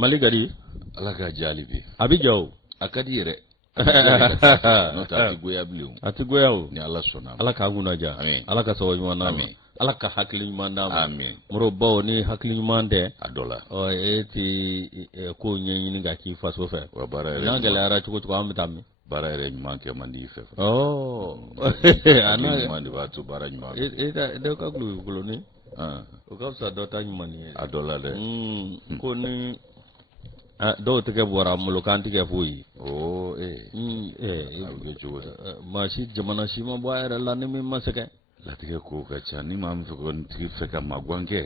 Maligari ala ka jalibi abijaw akadi yɛrɛ no ta tigoya bilen atigoya ni ala sɔnna ala ka gunaja ala ka sababu ɲuman na ala ka hakili ɲuman na amen moro bawo ni hakili ɲuman tɛ a dɔ la e ti ko ɲɛɲini ka k'i faso fɛ wa baara yɛrɛ n'a gɛlɛyara cogo cogo an bɛ taa min baara yɛrɛ ɲuman kɛ man di fɛ ana ɲuman de b'a to baara ɲuman dɔ ka guloni o ka fisa dɔ ta ɲuman ye a dɔ la dɛ ko ni dɔw tɛgɛ bɔra molokan tigɛ foyi o a bɛ kɛ cogo di maa si jamana si ma bɔ a yɛrɛ la ni min ma sɛgɛn latigɛ ko ka ca ni maa min fɛ ko tigi fɛ ka magwan kɛ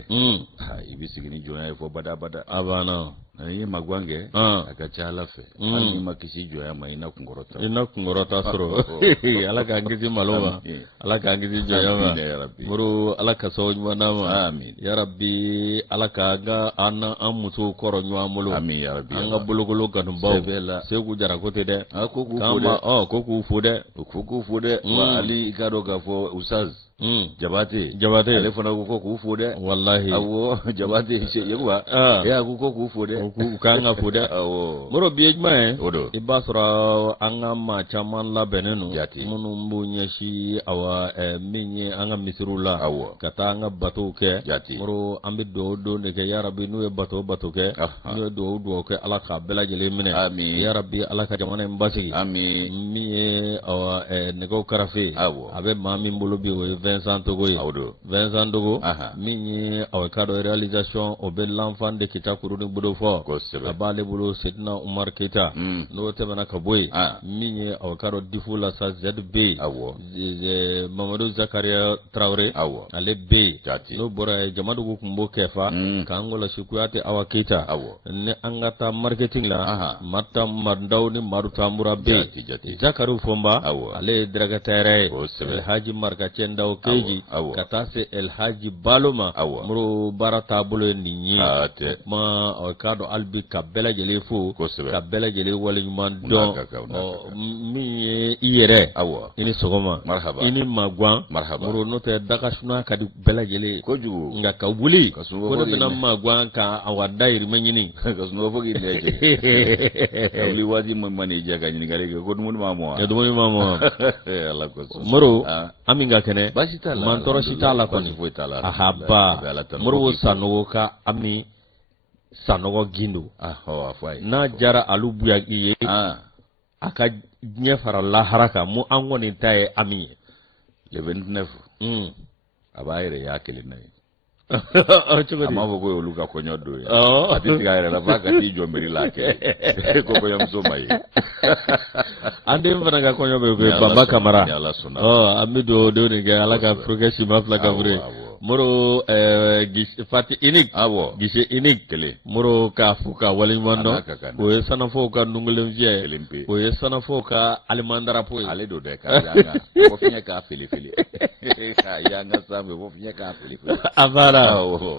i bɛ sigi ni jɔnya ye fɔ badabada a banna i ye magwan kɛ a ka ca ala fɛ hali n'i ma kisi jɔnya ma i na kunkɔrɔta sɔrɔ ala k'an kisi malo ma ala k'an kisi jɔnya ma muru ala ka sababu ɲuman d'a ma yarabi ala ka an musow kɔrɔ ɲɔgɔn bolo an ka bolokolo kanubaw segu jara ko tɛ dɛ ko k'u fo dɛ k'u fo dɛ wa hali i k'a dɔn k'a fɔ usaz Jabate ale fana ko k'u fo dɛ wallahi awɔ Jabate yeguba ko k'u fo dɛ k'u kan ka fo dɛ awɔ moro bi jumɛn i b'a sɔrɔ an ka maa caman labɛnnen no minnu b'u ɲɛsi awa min ye an ka misiriw la ka taa an ka batow kɛ moro an bɛ dugawu don de kɛ yarabi n'u ye bato kɛ n'u ye dugawu kɛ ala k'a bɛɛ lajɛlen minɛ yarabi ala ka jamana in basigi min ye awa nɛgɛw karafe a bɛ maa min bolo bi o ye Vincent Togo ye Vincent Togo min ye awakado réalisation o bɛ l'enfant de Kita Kuruni bolo fɔ a b'ale bolo Sedina Umar Keita n'o tɛmɛna ka bɔ yen min ye awakado difu la sa ZB Mamadou Zakaria Traoré ale bɛ yen n'o bɔra Jamadugu kun b'o kɛ fa k'an kɔlɔsi Kuyate Awa Keita ni an ka taa marketing la Mata Mandaw ni Madu Tambura bɛ yen Zakariou Fomba ale ye directeur ye Haji Marka Cɛndaw keji ka taa se El Haji Baloma muru baara taabolo ye nin ye kuma k'a dɔn hali bi ka bɛɛ lajɛlen fo ka bɛɛ lajɛlen waleɲuman dɔn min ye i yɛrɛ i ni sɔgɔma i ni magwan muru n'o tɛ dakasuna ka di bɛɛ lajɛlen kojugu nka ka wuli ko ne bɛna magwan ka awa dayirimɛ ɲini ka sunɔgɔ fo k'i lajɛ ka wuli waati man n'i jɛ ka ɲininkali kɛ ko dumuni ma mɔ dumuni ma mɔ ala kosɔn muru an min ka kɛnɛ man tɔɔrɔ si t'a la kɔni ahaba moribo sanogo ka ami sanogo gindo n'a jara alu buya i ye a ka diɲɛ fara lahara kan mu an kɔni ta ye ami ye le 29 a b'a yɛrɛ y'a kelen na ye a m'a fɔ ko olu ka kɔɲɔ don ye a tɛ sigi a yɛrɛ la f'a ka t'i jɔ mairie la kɛ ko kɔɲɔmuso ma ye an den fana ka kɔɲɔ bɛ yen Bamba Kamara an bɛ dugawu denw de kɛ ala ka furukɛ sima fila kabure moro fati inik gise inik moro k'a fo ka waleɲuman dɔn o ye sanafɔw ka nungelen fiyɛ o ye sanafɔw ka alimandarapo ye ale don dɛ ko fiɲɛ k'a fili k'a yanga sanfɛ ko fiɲɛ k'a fili a fara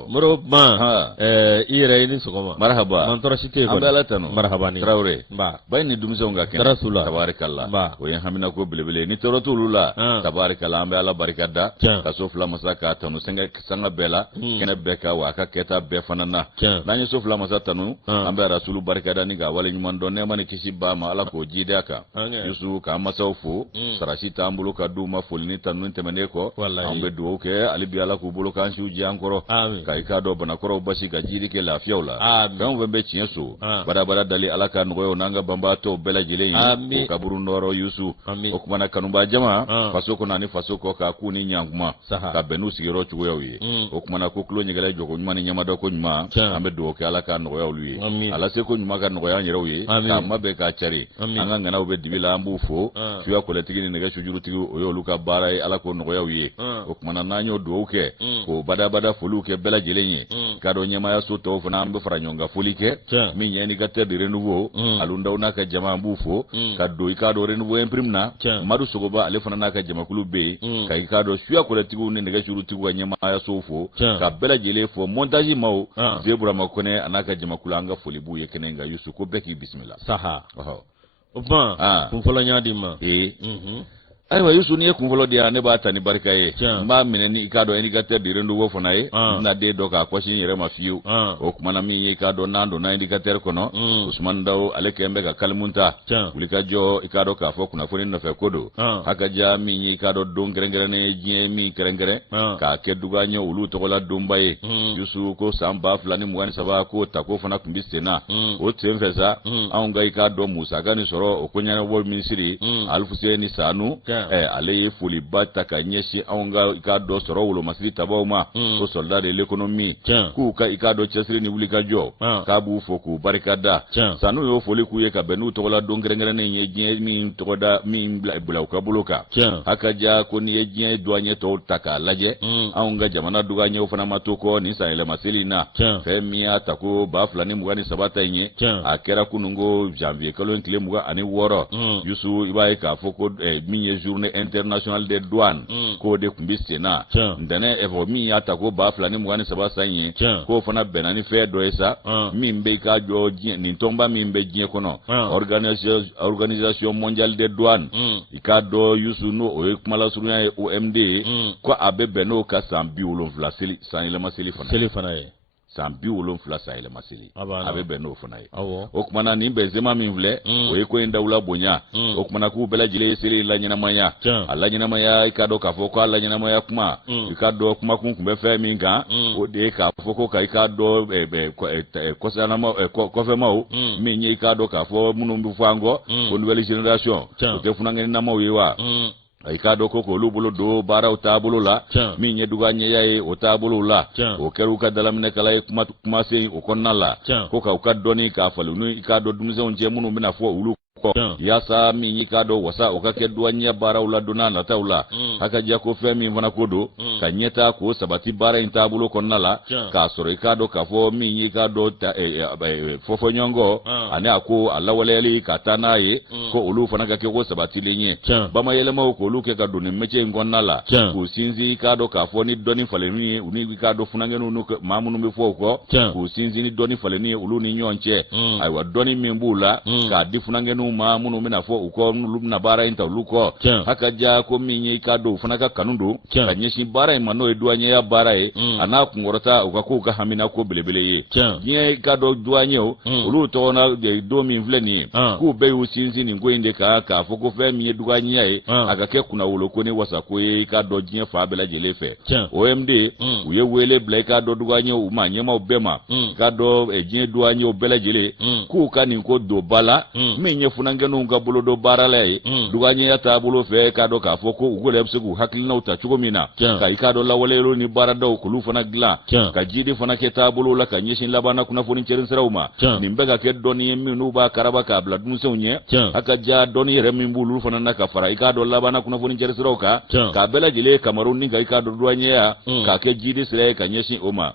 moro ma i yɛrɛ i ni sɔgɔma marhaba man tɔɔrɔ si tɛ yen an bɛ ala tanu marhabani Traoré ba ni denmisɛnw ka kɛnɛ tabarikala o ye hamina ko belebele ni tɔɔrɔ t'olu la tabarikala an bɛ ala barika da ka so fila masa k'a tanu sanga bɛɛ la kɛnɛ bɛɛ ka wa a ka kɛta bɛɛ fana na n'an ye so fila masa tanu an bɛ rasulu barika da ni ka wale ɲuman dɔn nɛɛma ni kisi ba ma ala k'o jidi a kan Yusu k'an masaw fo sarasi t'an bolo ka d'u ma foli ni tanu tɛmɛnen kɔ an bɛ dugawu kɛ hali bi ala k'u bolo k'an siw ji an kɔrɔ ka i k'a dɔn banakɔrɔw basi ka jiri kɛ lafiyaw la fɛn o fɛn bɛ tiɲɛ so badabada dali ala ka nɔgɔyaw n'an ka banbaatɔw bɛɛ lajɛlen ye o kaburu nɔrɔ Yusu o kumana kanuba jama faso kɔnɔ ani faso kɔ k'a k'u ni ɲankuma ka bɛn n'u sigiyɔrɔ cogoyaw ye o kumana ko kulo ɲɛgɛlɛ jɔko ɲuman ni ɲɛmadɔ ko ɲuman an bɛ dugawu kɛ ala ka nɔgɔya olu ye ala se ko ɲuman ka nɔgɔya an yɛrɛw ye k'a ma bɛɛ k'a cari an ka ŋanaw bɛ dibi la an b'u fo suya kɔlɛtigi ni nɛgɛ sujurutigi o ye olu ka baara ye ala k'o nɔgɔyaw ye o kumana n'an y'o dugawu kɛ k'o badabada foliw kɛ bɛɛ lajɛlen ye k'a dɔn ɲɛmaya so tɔw fana an bɛ fara ɲɔgɔn kan foli kɛ min ɲɛ ni ka tɛ de renouveau alundaw n'a ka jama an b'u fo ka don i k'a dɔn renouveau imprime na Madu Sogoba ale fana n'a ka jamakulu bɛ yen ka i k'a dɔn suya kɔlɛtigiw ni nɛgɛ sujurutigiw ka ɲɛmaya so fo ka bɛɛ lajɛlen fɔ montage maaw Zeburama Kɔnɛ a n'a ka jamakulu an ka foli b'u ye kɛnɛ in kan Yusu ko bɛɛ k'i bisimila saha o kuma kun fɔlɔ n y'a di ma ayiwa yusu ni kun fɔlɔ dia ne b'a ta ni barika ye n b'a minɛ ni i k'a dɔn indicateur diren do fana ye na den dɔ k'a kɔsi yɛrɛ ma fiyewu o kumana min ye i k'a dɔn n'an donna indicateur kɔnɔ Usman Daw ale kɛn bɛ ka kalimun ta wuli ka jɔ i k'a dɔn k'a fɔ kunnafoni nɔfɛ ko don hakaja min ye i k'a dɔn don kɛrɛnkɛrɛnnen diɲɛ min kɛrɛnkɛrɛn k'a kɛ duga ɲɛ olu tɔgɔla donba ye yusu ko san 2023 ko tako fana tun bɛ sen na o sen fɛ sa anw ka i k'a dɔn musaka ni sɔrɔ o ko ɲɛnabɔ minisiri Alfuseni Sanu ale ye foliba ta ka ɲɛsin anw ka i k'a dɔn sɔrɔ wolomasiri tabaw ma ko soldat de l'économie k'u ka i k'a dɔn cɛsiri ni wuli ka jɔ k'a b'u fo k'u barikada Sanu y'o foli k'u ye ka bɛn n'u tɔgɔla don kɛrɛnkɛrɛnnen ye diɲɛ min tɔgɔda min bila u ka bolo kan hakaja ko ni ye diɲɛ douanier tɔw ta k'a lajɛ anw ka jamana douanier fana ma to kɔ nin san yɛlɛma seli in na fɛn min y'a ta ko 2023 ta in ye a kɛra kunungo janvier kalo in tile 26 yusu i b'a ye k'a fɔ ko min ye journée internationale des douanes k'o de tun bɛ sen na ntɛnɛn ɛfɔ min y'a ta ko 2023 san in ye k'o fana bɛnna ni fɛn dɔ ye sa min bɛ i k'a jɔ diɲɛ nin tɔnba min bɛ diɲɛ kɔnɔ organisation mondiale des douanes i k'a dɔn yusu n'o o ye kumalasurunya ye OMD ko a bɛ bɛn n'o ka san 70 seli san yɛlɛma seli fana ye san 70 san yɛlɛma seli a bɛ bɛn n'o fana ye o kumana nin Benzema min filɛ o ye ko in dawula bonya o kumana k'u bɛɛ lajɛlen ye seli la ɲɛnamaya a la ɲɛnamaya i ka dɔn k'a fɔ ko a la ɲɛnamaya kuma i ka dɔn kumakun tun bɛ fɛn min kan o de ye k'a fɔ ko ka i ka dɔn kɔfɛmaw min ye i ka dɔn k'a fɔ minnu bɛ fɔ an kɔ ko nouvelle génération o tɛ funankɛninamaw ye wa i k'a dɔn ko k'olu bolo don baaraw taabolo la min ye duga ɲɛya ye o taabolo la o kɛra u ka dalaminɛkala ye kumasen o kɔnɔna la ko ka u ka dɔnni k'a falen n'u i k'a dɔn denmisɛnw cɛ minnu bɛna fɔ olu yaasa min i k'a dɔn wasa o ka kɛ duga ɲɛ baaraw la donna nataw la hakaja ko fɛn min fana ko don ka ɲɛta k'o sabati baara in taabolo kɔnɔna la k'a sɔrɔ i k'a dɔn k'a fɔ min i k'a dɔn fɔfɔɲɔgɔnkɔ ani a ko a lawaleyali ka taa n'a ye ko olu fana ka kɛ ko sabatilen ye bamayɛlɛmaw k'olu kɛ ka don nin métier in kɔnɔna la k'u sinsin i k'a dɔn k'a fɔ ni dɔnni falenni ye u ni i k'a dɔn funankɛninw n'u maa minnu bɛ fɔ o kɔ k'u sinsin ni dɔnni falenni ye olu ni ɲɔgɔn cɛ ayiwa dɔnni min b'u la k'a di funankɛninw ma minnu bɛna fɔ u kɔ n'olu bɛna baara in ta olu kɔ hakaja ko min ye i k'a dɔn u fana ka kanu don ka ɲɛsin baara in ma n'o ye douanier baara ye a n'a kunkɔrɔta u ka k'u ka hamina ko belebele ye diɲɛ i k'a dɔn douanier olu tɔgɔna don min filɛ nin ye k'u bɛɛ y'u sinsin nin ko in de kan k'a fɔ ko fɛn min ye douanier ye a ka kɛ kunnawolo ko ni wasako ye i k'a dɔn diɲɛ fan bɛɛ lajɛlen fɛ OMD u ye wele bila i k'a dɔn douanier u ma ɲɛmaw bɛɛ ma i k'a dɔn diɲɛ douanier bɛɛ lajɛlen k'u ka nin ko don ba la min ye funankɛninw ka bolo don baara la ye douanier taabolo fɛ k'a dɔn k'a fɔ ko u yɛrɛ bɛ se k'u hakilinaw ta cogo min na ka i k'a dɔn lawaleyaliw ni baaradaw k'olu fana dilan ka jidi fana kɛ taabolo la ka ɲɛsin labanna kunnafoni cɛrin siraw ma nin bɛ ka kɛ dɔnni ye min n'u b'a karaba k'a bila denmisɛnw ɲɛ hakaja dɔnni yɛrɛ min b'olu fana na ka fara i k'a dɔn labanna kunnafoni cɛrin siraw kan k'a bɛɛ lajɛlen kamaru ni ka i k'a dɔn douanier k'a kɛ jidi sira ye ka ɲɛsin o ma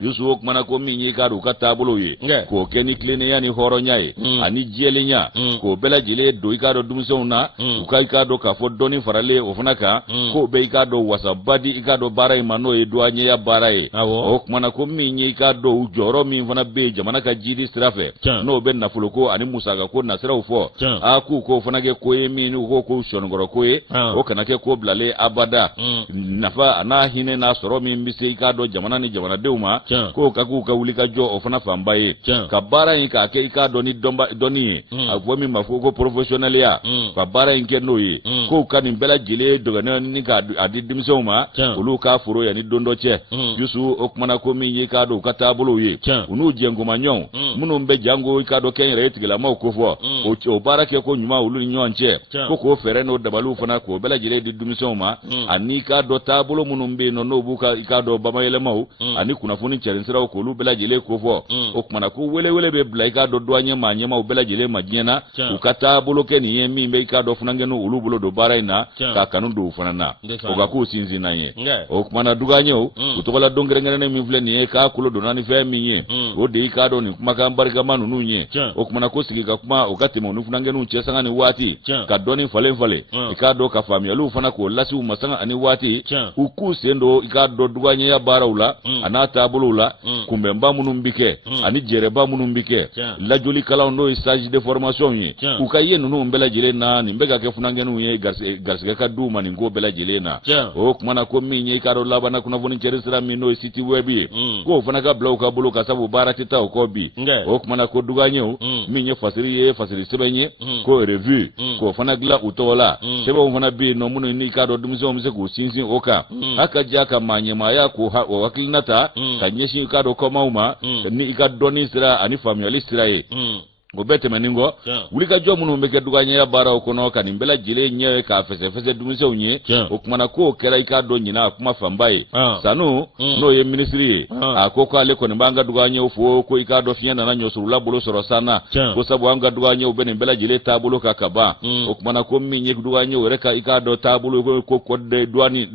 yusu o kumana ko min ye k'a dɔn u ka taabolo ye k'o kɛ ni tilennenya ni hɔrɔnya ye ani jɛlenya k'o bɛɛ lajɛlen don i k'a dɔn denmisɛnw na u ka i k'a dɔn k'a fɔ dɔnni faralen o fana kan k'o bɛ i k'a dɔn wasaba di i k'a dɔn baara in ma n'o ye douanier baara ye o kumana ko min ye i k'a dɔn u jɔyɔrɔ min fana bɛ yen jamana ka jidi sira fɛ n'o bɛ nafolo ko ani musaka ko nasiraw fɔ k'u k'o fana kɛ ko ye min n'u ko sɔnnikɔrɔ ko ye o kana kɛ ko bilalen abada nafa a n'a hinɛ n'a sɔrɔ min bɛ se i k'a dɔn jamana ni jamanadenw ma ko ka k'u ka wuli ka jɔ o fana fanba ye ka baara in k'a kɛ i k'a dɔn ni dɔnni ye a fɔ min ma fɔ ko professionnaliya ka baara in kɛ n'o ye k'u ka nin bɛɛ lajɛlen dɔgɔnɛ ni k'a di denmisɛnw ma olu k'a foro yanni don dɔ cɛ yusu o kumana ko min ye k'a dɔn u ka taabolow ye u n'u jɛnkomaɲɔgɔnw minnu bɛ jango i k'a dɔn kɛnyɛrɛye tigilamaw ko fɔ o baara kɛ ko ɲuman olu ni ɲɔgɔn cɛ ko k'o fɛɛrɛ n'o dabaliw fana k'o bɛɛ lajɛlen di denmisɛnw ma ani k'a dɔn taabolo minnu bɛ yen nɔ n'o b'u ka i k'a dɔn bamayɛlɛmaw ani kunnafoni cɛrin siraw k'olu bɛɛ lajɛlen ko fɔ o kumana ko welewele bɛ bila i k'a dɔn douanier maa ɲɛmaw bɛɛ lajɛlen ma diɲɛ na u ka taabolo kɛ nin ye min bɛ i k'a dɔn funankɛninw olu bolo don baara in na k'a kanu don u fana na o ka k'u sinsin n'an ye o kumana douanier u tɔgɔla don kɛrɛnkɛrɛnnen min filɛ nin ye k'a kolo donna ni fɛn min ye o de i k'a dɔn nin kumakan barikama ninnu ye o kumana ko sigi ka kuma o ka tɛmɛ u ni funankɛninw cɛ sanga ni waati ka dɔnni falen falen i k'a dɔn ka faamuyaliw fana k'o lase u ma sanga ani waati u k'u sen don i k'a dɔn douanier baaraw la a n'a taabolo folula kumbemba munum bike ani jereba munum bike la joli kala ndo stage de formation yi u ka yenu no mbela jelena ni mbega ke funangenu ye garsiga ka duma ni ngo bela jelena o kuma ko minye karo labana kuna voni cheresira mino city webi ko fana ka blow ka bulu ka sabu barati ta ko bi o kuma ko duganyo minye fasiri sebenye ko revue ko fana gla utola sebo fana bi no muno ni karo dumzo mse ko sinsin oka aka jaka manye maya ko wakilinata kanyeshi karo ko mauma ni ka doni sira ani familialist sira ye go bete maningo wuli ka jo munu mbeke duganya ya bara okono ka nimbela jile nye ka fese dumise unye okumana ko kera ika do nyina kuma fambai sanu no ye ministry akoko ale ko nibanga duganya ofo ko ika do fiana na nyosurula bolo soro sana ko sabu anga duganya ubene mbela jile tabulo ka kaba okumana ko minye duganya oreka ika do tabulo ko de douane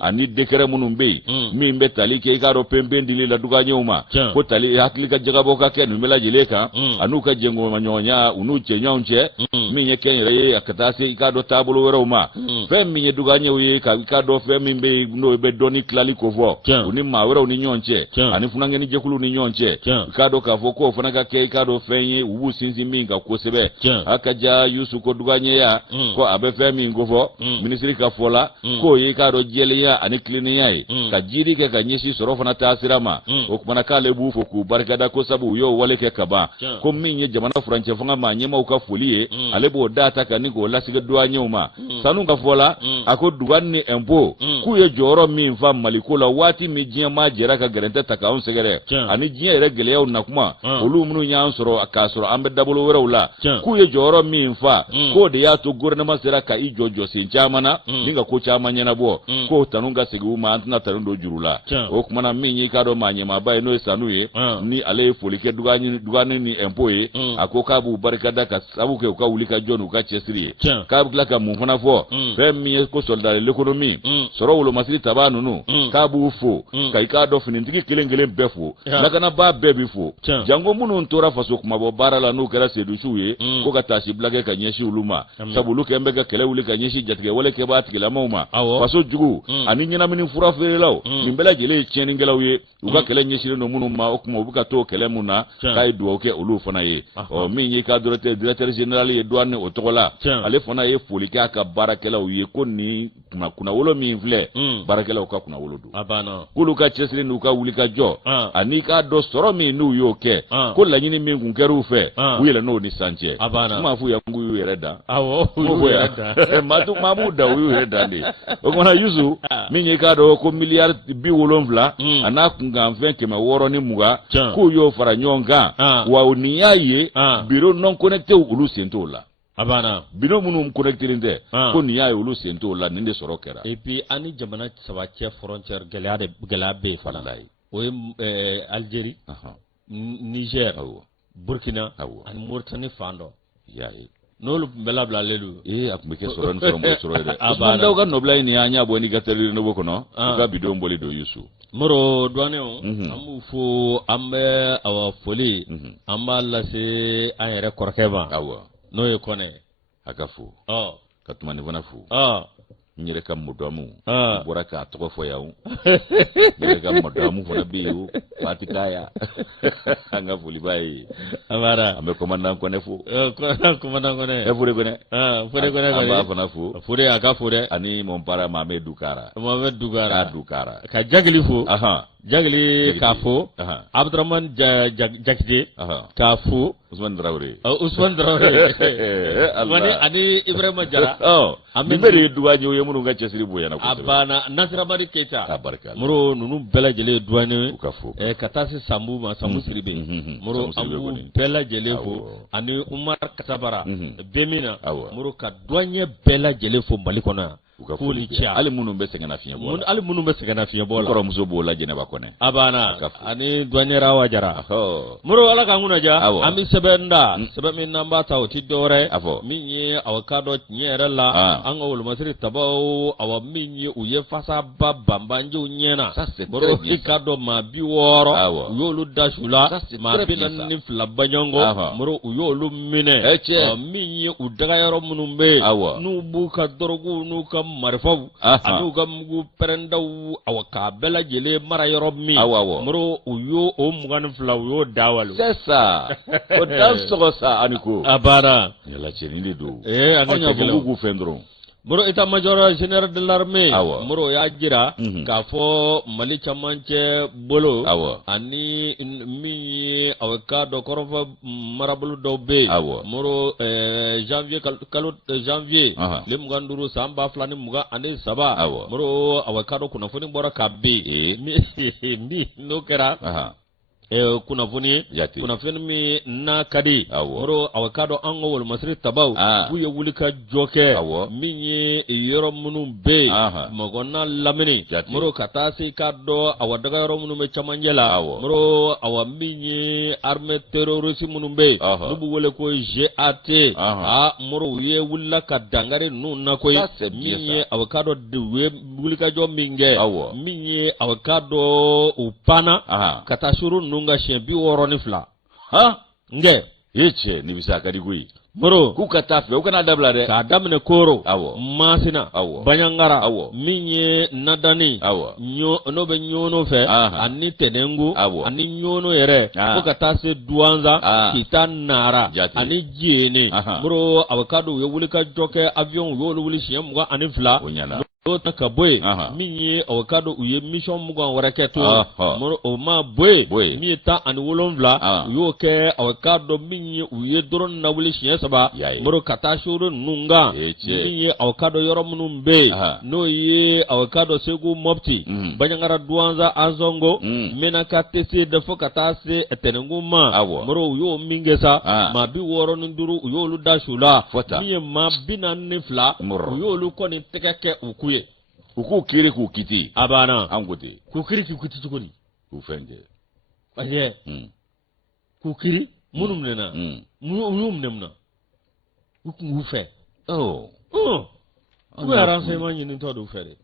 ani dekere munu mbe mi mbetali ke ika do pembendili la duganya uma ko tali hakilika jagabo ka ken mbela jile ka anuka jengo manyonya unuche nyonche minye kenyere akatasi ikado tabulo weroma fe minye duganye uye ikado fe mimbe no be doni klali kovo uni mawera uni nyonche ani funange ni jekulu ni nyonche ikado kavoko funaka ke ikado fenye ubu sinzi minga kosebe akaja yusu ko duganye ya ko abe fe mingovo ministry ka fola ko ikado jele ya ani klini yai kajiri ke kanyeshi sorofa na tasirama okumana kale bufo ku barkada ko sabu yo wale ke kaba ko minye jamana franche fanga manyema ukafoliye alebo data kaniko lasiga duanyoma sanu kafola ako duganni empo kuye joro mi mfa malikola wati mi jema jera ka garante takaun segere ani jiya regele ya unakuma olu munu nyansoro akasoro ambe dabolo werawla kuye joro mi mfa ko de ya to gouvernement sera ka ijojo sinjamana ninga ko chamanya na bo ko tanunga siguma antna tarundo jurula o kuma minyi kado manyema bay no sanuye ni ale folike dugani ni empo akoka bu barkada ka sabu ke ka wulika jonu ka chesiri ka bla ka mu fana fo femi ko soldat l'économie soro wulo masiri tabanu nu ka bu fo kai ka do fini ndiki kelengele befo la kana ba bebi fo jango munu ntora faso kuma bo barala nu kera sedu shuye ko ka tashi blage ka nyeshi uluma sabu luke mbega kele wulika nyeshi jatike wale ke ba tikila mauma faso jugu ani nyina mini fura fere law mimbela jele cheni ngelawe uka kele nyeshi no munu ma okuma ubuka to kele muna kai duo ke ulu fana ye o minyi ka directeur général ye douane otola ale fana ye folika ka barakela uye konni kuna wolo mi vle barakela uka kuna wolo du abana kulu ka chesri nuka wulika jo ani ka do soro mi nu yo ke ko la nyini mi ngunkeru fe uyele no ni sanje ma fu ya ngu yereda awo yereda matu mamuda uyu yereda ndi okona yuzu minyi ka do ko milliard bi wolonvla ana kunga 20 kema woro ni muga ku yo fara nyonga wa uniyaye biro non connecté ulu sentola abana biro munu connecté nde ko niyaye ulu sentola ninde sorokera et puis ani jamana sabache frontière galabe falai o Algérie Niger Burkina an Mauritanie fando yayi nolu belabla lelu akmeke soron soro de abana daw kan nobla ni anya boni gatari no bokono ka bidon boli do yusu moro douane o amu fo ambe awa foli amba la se ayere korkeba awa no ye kone akafu katumani vana fu nyere kam mudamu bora ka to fo yaw nyere kam mudamu fona biu patikaya anga fuli bai amara ambe komanda kone fu komanda kone fure kone fure kone amba fona fu fure aka fure ani mon para mame dukara ka jagli fu jagli kafo Abdurrahman Jakite kafo Usman Traoré wani ani Ibrahima Jara ambe duwanyo ye munu ga chesiri boya na ko abana Nasra Mari Keita barka muro nunu bela jele duwane katasi sambu siribe muro abu bela jele fo ani Umar Katabara Bemina muro ka duanye bela jele fo Malikona kuli cha ali munu be segana fiya bola ali munu be segana fiya bola ko muso bola jene ba kone abana ani duanye rawa jara muro wala ka nguna ja ami sebenda min namba taw ti dore minye awakado nyere la anga wol masiri tabaw awa minye uye fasa babambanjo nyena muro ikado ma biworo yolu dashula ma binan ni flabanyongo muro uyolu mine minye udagayaro munumbe nu buka dorogu nu kam marifaw anu ga mugu perendaw awaka bela jele mara yoro mi moro uyo o mugan fla uyo dawalu c'est ça o dan sogo sa aniko abara yala cheni de do anga bugu fendro moro ita major général de l'armée moro ya jira ka fo mali chamanche bolo ani mi awaka do korofa marabulu do be moro janvier janvier le muganduru samba flani muga ane saba moro awaka do kuna foni bora ka be mi no kera kuna funi mi na kadi moro awakado ango wol masri tabaw buye wulika joke minye yoro munu be magona lamini moro katasi kado awadaga yoro munu me chamanjela moro awaminye arme terroriste munu be nubu wole ko GAT moro ye wulila kadangare nuna ko minye awakado de wulika jo minge minye awakado upana katashuru nga shembi woroni fla nge yeche ni bisaka digui moro ku katafe ukana dabla de ka damne koro masina banyangara minye nadani nyo no be nyono fe ani tenengu ani nyono yere ku katase duanza kitanara ani jene moro avocado yo wulika joke avion yo wuli shiyam ga ani fla ota ka boy minye awakado uye mission mugo waraketo moro o ma boy mi ta an wolonvla yo ke awakado minye uye doron na wuli shiya saba moro katashuru nunga minye awakado yoro munum be no ye awakado segu mopti banyangara duanza azongo mena katese de fokatase etenengu ma moro yo mingesa ma bi woro nduru yo lu dashula minye ma binanne fla yo lu koni tekeke uku uku kiri ku kiti abana angote ku kiri ku kiti tukuni ku fenge aye ku kiri munum nena munum nemna ku fe ku aranse manyi ni to do fere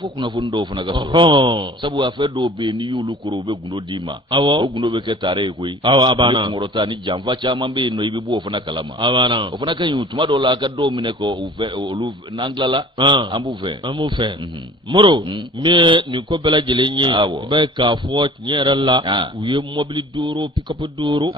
foku na fundo funa gaso sabu afe do be ni yulu kuro be gundo dima o gundo be ketare koi abana ni ngorota ni jamfa chama be no ibi bu funa kalama abana ofuna kan yutuma do la ka do mine ko ufe olu nanglala ambu fe moro me ni ko bela gelenye be ka fo nyerala uye mobile duro pick up duro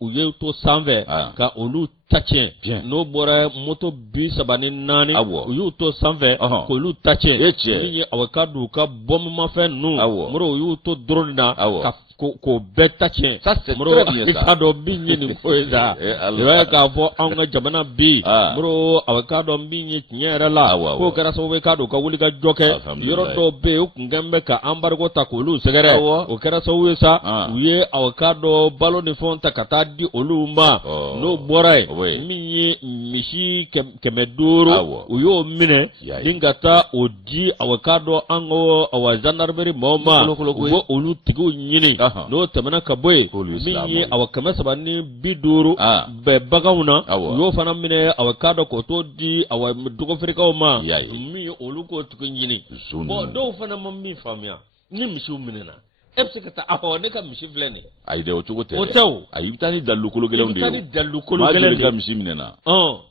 uye to sanve ka olu tache no bora moto bi sabani nani uyu to sanve ko lu tache ni awakadu ka bom ma fe nu moro uyu to drona ka ko betache moro ikado binyi ni koeza lewa ka fo anga jamana bi moro awakado binyi nyera la ko kara so we kado ka wuli ka joke yoro do be o ngambe ka ambargo takulu segere o kara so we sa uye awakado balo ni fonta katadi oluma no borai minyi mishi kemeduru uyo mine dingata odi awakado ango awazanarberi moma ugo olu tigo nyini no tamana kaboy minyi awakama sabani biduru be bagawna yo fana mine awakado ko to di awadugo frika ma mi olu ko tigo nyini bo do fana mammi famia ni mishi minena epsikata ahone ka mishi flene ayde o chugote otaw ayibtani dalukolo gele onde ayibtani dalukolo gele ka mishi minena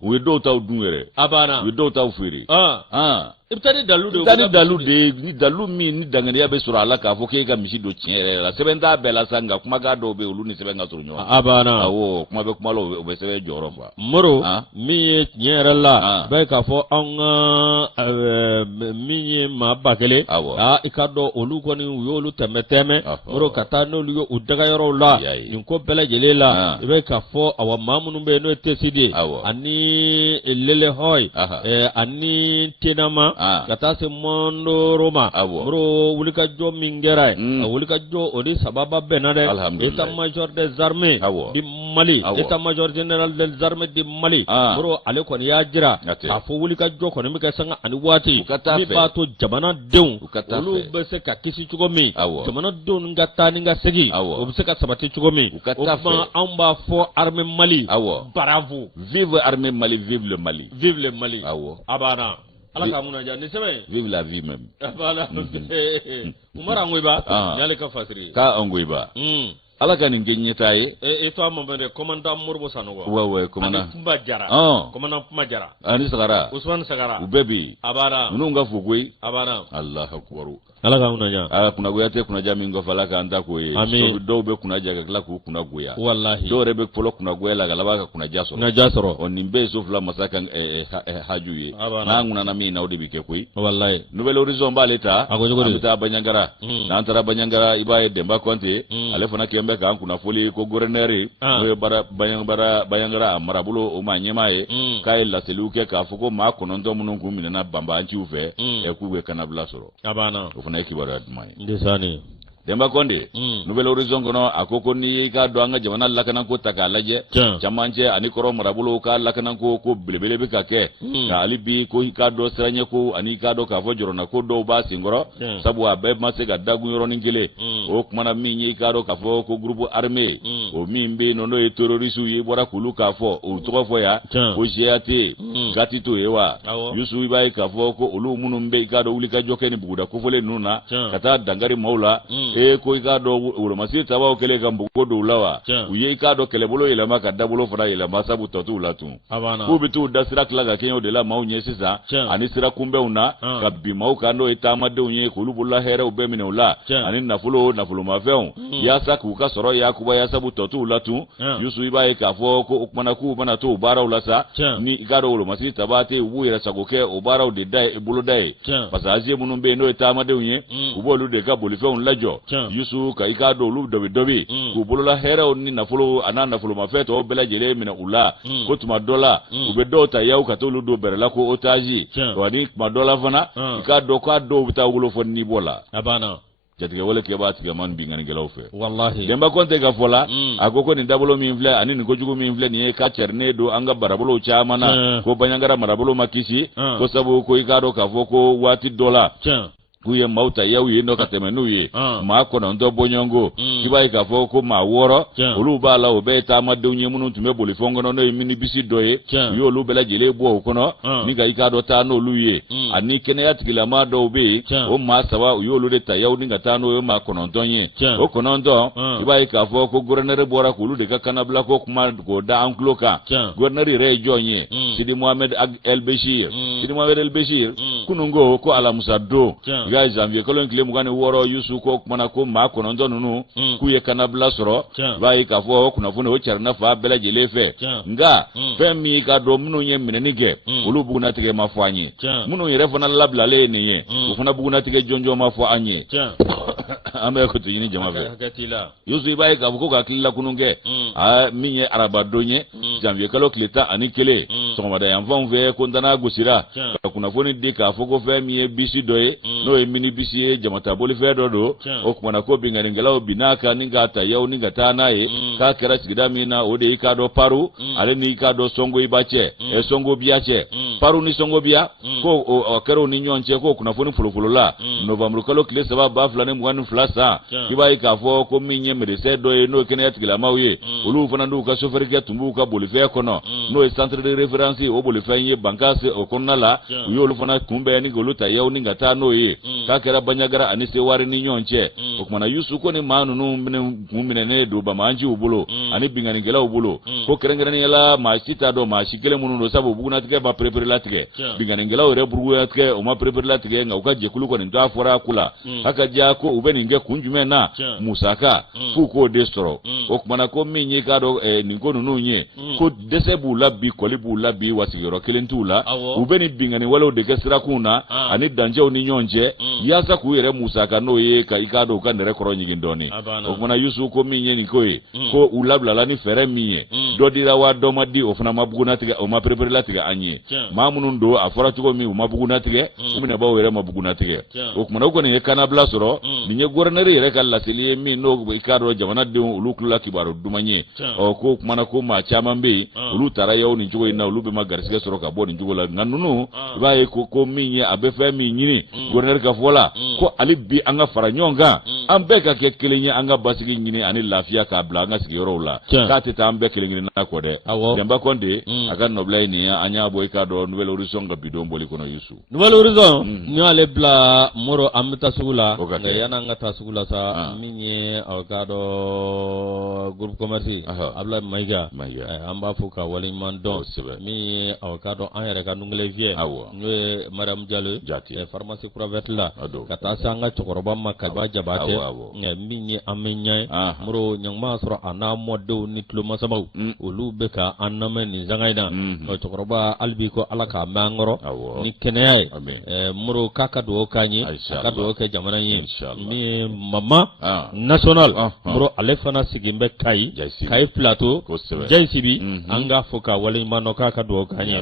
we do taw dunere abana we do taw firi ibtani dalu de ni dalu mi ni dangane ya be sura ala ka fo ke ga mishi do tiere la sebenda bela sanga kuma ga do be ulu ni sebenga turu nyo abana awo kuma be kuma lo be sebe joro fa moro mi tiere la be ka fo an mi ma bakele ikado olu ko ni yolu temeteme moro kata no lu udaga yoro la ni ko bela jele la be ka fo awa mamunu be no tesidi ani lele hoy ani tenama kata se mondo roma bro wulika jo mingera wulika jo odi sababa benade état major des armées di Mali état major général des armées di Mali bro ale ko ya jira ka fo wulika jo ko mi ka sanga ani wati mi bato jamana dew olu be se ka kisi chugo mi jamana dew ngata ni nga segi o be se ka sabati chugo mi o ma amba fo armée Mali bravo vive armée Mali vive le Mali abana ala ka muna ja ni sebe vive la vie même bala umara ngoiba yale ka fasiri ka ngoiba ala ka nin genyeta ye e to ambe commandant Morbo Sanogo wa commandant Kumba Jara commandant Kumba Jara ani sagara Usman Sagara ubebi abara nunga fugoi abara Allahu akbar ala ka unanya kuna goyate kuna jami ngo fala ka anda ko ye so do be kuna jaga kala ku kuna goya wallahi do rebe polo kuna goya la galaba ka kuna jasoro na jasoro on nimbe so fla masaka haju ye na nguna na mi na odi bike koi wallahi nouvelle horizon ba leta ta banyangara na antara banyangara ibaye demba konte ale fana kembe ka kuna foli ko gouverneur no bara banyangara marabulo o manyema ye kai la seluke ka fuko ma kono ndo munun ku minena bamba anti ufe e ku we kana blasoro abana ufuna kibara admai ndesani demba konde nouvelle horizon kono akoko ni ka do anga jamana lakana ko taka laje chamanje ani koro marabulo ka lakana ko belebele be ka ke ka alibi ko ka do sranye ko ani ka do ka fojoro na ko do ba singoro sabu abe mase ga dagu yoro ningele o kuma mi ni ka do ka fo ko groupe armé o mimbe no no terroristu yi bora kulu ka fo o to fo ya ko jeate gatito ewa yusu ibai ka fo ko olu munumbe ka do wuli ka joke ni buguda ko fole nuna kata dangari maula ko ka do wuro masita wa kele gambu ko do lawa uye ka do kele bolo ile maka dabulo fara ile masabu totu latu ko bitu dasira klaga kenyo de la maunye sisa ani sira kumbe una kabbi mau ka ndo itama de unye kulubulla hera ube mine ula ani nafulo mafeon ya saku ka soro ya kuba ya sabu totu latu yusu iba ka fo ko ukmana ku bana to bara ulasa ni ka do wuro masita bate ubu ira sagoke obara de dai bulo dai pasaje munumbe ndo itama de unye ubolu de ka bolifeon lajo yusu ka ika do lu dobi ku bolola hera ni nafulo ana nafulo mafeto o bela jele mina ula ko tuma dola ube do ta yau ka to lu do berla ko otaji wani ma dola fana ika do ka do ta wulo fon ni bola abana jatige wala ke ba tiga man bi ngani gelaw fe wallahi demba konte ga fola agoko ni dabulo mi infle ani ni ko jugo mi infle ni ka cherne do anga barabulo chamana ko banyangara marabulo makisi ko sabu ko ika do ka foko wati dola kuye mauta ya uye no katemenu ye ma kono ndo bonyongo tibai ka fo ko ma woro olu bala obe ta ma donye munu tume boli fongo no mini bisi doye yo lu bela jele bo kono mi ga ika do ta no lu ye ani kene ya tigila ma do be o ma sawa yo lu de ta ya udinga ta no ma kono ndonye o kono ndo tibai ka fo ko gouverneur bora ko lu de ka kana bla ko kuma go da ankloka gouverneur re jonye Sidi Mohamed El Bashir kunungo ko ala Musa do ga janvier kolon kile mugane woro yusu ko mana ko ma ko non nunu ku ye kana bla soro bai ka fo kuna fune o charna fa bela jele fe nga fe mi ka do munu nye minenige ulu buguna tige mafanye munu yere fona labla le niye ufuna buguna tige jonjo mafo anye ame ko tuyini jama fe yusu bai ka ko ka kila kununge a minye araba donye janvier kalo kleta ani kele so ma da yanfon fe ko ndana gusira kuna fone de ka fo ko fe mi bisi doye no mini bisi jamata boli fe do o kuma na ko bingani ngalaw binaka ninga ta yau ninga ta naye ka kera sigida mina o de ka do paru ale ni ka do songo ibache songo biache paru ni songo bia ko o kero ni nyonche ko kuna foni fulufulu la novembre kalo kile sababu ba fulani mwanu flasa kiba ka fo ko minye medese do no kene yatigila mawe ulu fana ndu ka soferi ke tumbu ka boli fe kono no centre de référence o boli fe ye bankase o konnala yo lu fana kumbe ni goluta yau ninga ta no ye ka kera banyagara ani se wari ni nyonche o kuma na yusu ko ni manu no mumine ne do ba manji ubulo ani bingani gela ubulo ko kerengere ni la ma sita do ma shikele munu do sabu buguna tike ba prepare la tike bingani gela ore burgu ya tike o ma prepare la tike nga ukaje kuluko ni ndo afora kula haka ja ko ubeni nge kunjume na musaka ko destro o kuma na ko minyi ka do ni ko nunu nye ko desebu labi kolibu labi wasigiro kelentula ubeni bingani wala de kesira kuna ani danje oni nyonje yasa ku yere musaka no ye ka ikado ka ndere koro nyigi ndoni okuna yusu ko minye ni ko ko ulabla la ni fere minye do dira wa do madi ofuna mabuguna tiga o ma prepare la tiga anye mamunun do afara tuko mi o mabuguna tiga umina ba were mabuguna tiga okuna ko ni kana bla soro minye gornere yere kala sili mi no ikado jamana de ulukula kibaro dumanye o ko kuma ko ma chama mbe ulu tara yawo ni jugo ina ulube magarsike soro ka bo ni jugo la nganunu ba ko minye abefa mi nyini gornere ka fola ko ali bi anga fara nyonga an bɛɛ ka kɛ kelen ye an ka basigi ɲini ani lafiya k'a bila an ka sigiyɔrɔw la k'a tɛ taa an bɛɛ kelen na kɔ dɛ Demba Konde a ka nɔbila ye nin ye an y'a bɔ i k'a dɔn Nouvelle Horizon ka bidon boli kɔnɔ Yusu Nouvelle Horizon ni y'ale bila Moro an bɛ taa sugu la nka yan'an ka taa sugu la sa min ye aw k'a dɔn groupe commerce Ablaye Mayiga an b'a fɔ ka waleɲuman dɔn min ye aw k'a dɔn an yɛrɛ ka nungele vieux n'o ye Mariam Diallo pharmacie kura verte la ka taa se an ka cɛkɔrɔba ma Kaliba Jabate min ye an bɛ ɲɛ Moro ɲanguma sɔrɔ a n'a mɔdenw ni tulomasabaw olu bɛ ka an lamɛn nin sanga in na cɛkɔrɔba hali bi ko Ala k'a mɛn an kɔrɔ ni kɛnɛya ye Moro k'a ka dugawu k'an ye a ka dugawu kɛ jamana ye min ye mama national Moro ale fana sigin bɛ Kayi plateau Jayi Sibi an k'a fɔ ka waleɲuman dɔn k'a ka dugawu k'an ye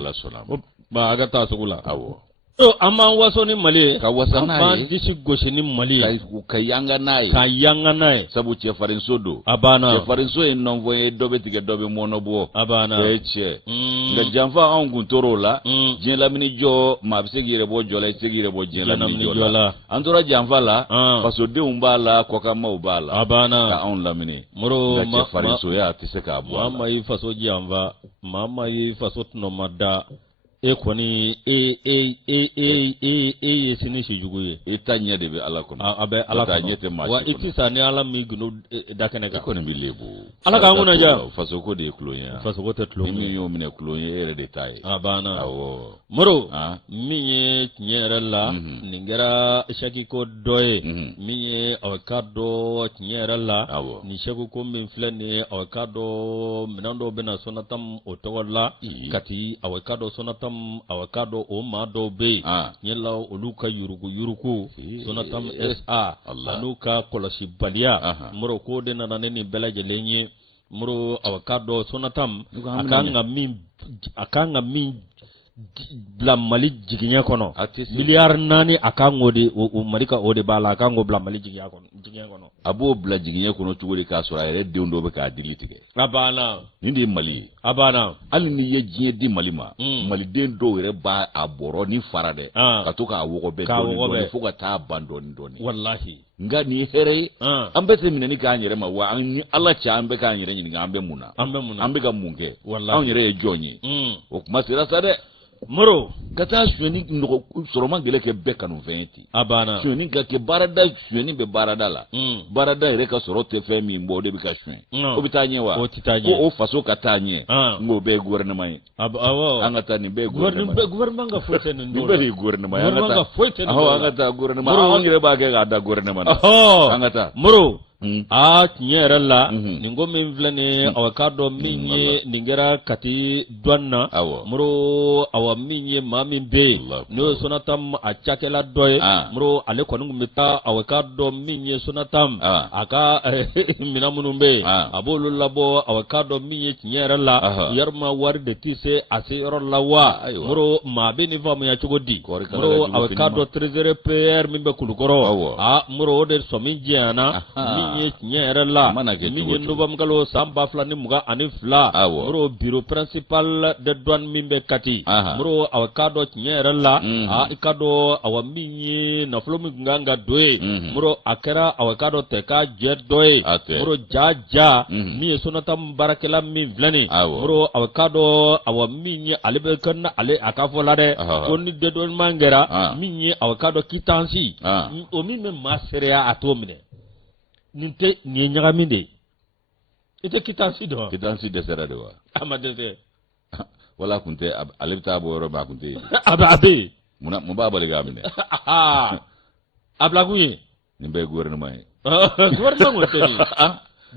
a ka taa sugu la an b'an waso ni Mali ka wasa n'a ye an b'an disi gosi ni Mali ye ka yanga n'a ye sabu cɛfarinso don a banna cɛfarinso ye nɔnfɔ ye dɔ bɛ tigɛ dɔ bɛ mɔnɔbɔ a banna o ye tiɲɛ nka janfa anw kun tor'o la diɲɛ lamini jɔ maa bɛ se k'i yɛrɛ bɔ jɔ la i tɛ se k'i yɛrɛ bɔ diɲɛ lamini jɔ la an tora janfa la fasodenw b'a la kɔkanmaw b'a la a banna ka anw lamini Moro nka cɛfarinsoya a tɛ se k'a bɔ a la maa ma y'i faso janfa maa ma y'i faso tɔnɔma da e kɔni ye sini si jugu ye i ta ɲɛ de bɛ Ala kɔnɔ a bɛ Ala kɔnɔ ɲɛ tɛ maa wa i tɛ sa ni Ala min gundo da kɛnɛ kan i kɔni bɛ lebu Ala k'an kunna diya fasoko de ye kulon ye fasoko tɛ tulon ni min y'o minɛ kulon ye e yɛrɛ de ta ye a banna awɔ Moro min ye tiɲɛ yɛrɛ la nin kɛra saki ko dɔ ye min ye aw ka dɔ tiɲɛ yɛrɛ la nin saki ko min filɛ nin ye aw ka dɔ minɛn dɔw bɛna Sonatam o tɔgɔ la kati aw ka dɔ Sonatam aw ka dɔn o maa dɔw bɛ yen ɲɛla olu ka yurugu Sonatam SA an'u ka kɔlɔsibaliya Moro ko de nana ne nin bɛɛ lajɛlen ye Moro aw ka dɔn Sonatam a kan ka min bila Mali jigiɲɛ kɔnɔ miliyari 4 a kan k'o de o Mali ka o de b'a la a kan k'o bila Mali jigiɲɛ kɔnɔ a b'o bila jigiɲɛ kɔnɔ cogo di k'a sɔrɔ a yɛrɛ denw dɔw bɛ k'a dili tigɛ a banna nin de ye Mali ye a banna hali n'i ye diɲɛ di Mali ma maliden dɔw yɛrɛ b'a a bɔrɔ ni fara dɛ ka to k'a wɔgɔbɛ dɔɔni fo ka taa ban dɔɔni wallahi nka nin ye hɛrɛ ye an bɛ se minɛni k'an yɛrɛ ma wa ni Ala cɛ an bɛ k'an yɛrɛ ɲininka an bɛ mun na an bɛ ka mun kɛ anw yɛrɛ ye jɔn ye o kuma sera sa dɛ Moro ka taa suyɛni sɔrɔma gɛlɛ kɛ bɛɛ kanufɛn ye ten a banna suyɛni ka kɛ baarada suyɛni bɛ baarada la baarada yɛrɛ ka sɔrɔ tɛ fɛn min bɔ o de bɛ ka suyɛn o bɛ taa ɲɛ wa o tɛ taa ɲɛ ko o faso ka taa ɲɛ n'o bɛɛ ye gouvernement ye an ka taa nin bɛɛ ye gouvernement ka foyi tɛ nin nin bɛɛ de ye gouvernement ye an ka taa gouvernement an yɛrɛ b'a kɛ k'a da gouvernement na an ka taa Moro tiɲɛ yɛrɛ la nin ko min filɛ nin ye aw k'a dɔn min ye nin kɛra Kati douane na Moro aw min ye maa min bɛ yen n'o ye Sonatam a cakɛla dɔ ye Moro ale kɔni tun bɛ taa aw k'a dɔn min ye Sonatam a ka minɛn minnu bɛ yen a b'olu labɔ aw k'a dɔn min ye tiɲɛ yɛrɛ la yarima wari de tɛ se a se yɔrɔ la wa Moro maa bɛ nin faamuya cogo di Moro aw k'a dɔn trésorier PR min bɛ Kulukɔrɔ Moro o de sɔmi jɛnyana ye tiɲɛ yɛrɛ la min ye novembre kalo san 2022 Moro bureau principal de douane min bɛ Kati Moro aw k'a dɔn tiɲɛ yɛrɛ la i ka dɔn aw min ye nafolo min tun kan ka don ye Moro a kɛra aw k'a dɔn tɛ k'a jɛ dɔ ye Moro ja min ye Sonatam baarakɛla min filɛ nin Moro aw k'a dɔn aw min ye ale bɛ kɛ ale a ka fɔ la dɛ ko ni dédouanement kɛra min ye aw k'a dɔn quittance o min bɛ maa seereya a t'o minɛ nin ye ɲagami de ye i tɛ quittance dɔn quittance dɛsɛra de wa a ma dɛsɛ wala kun tɛ ale bɛ taa bɔ yɔrɔ min a kun tɛ yen a bɛ yen mun b'a bali k'a minɛ a bila kun ye nin bɛɛ ye gouvernement ye gouvernement ko tɛ nin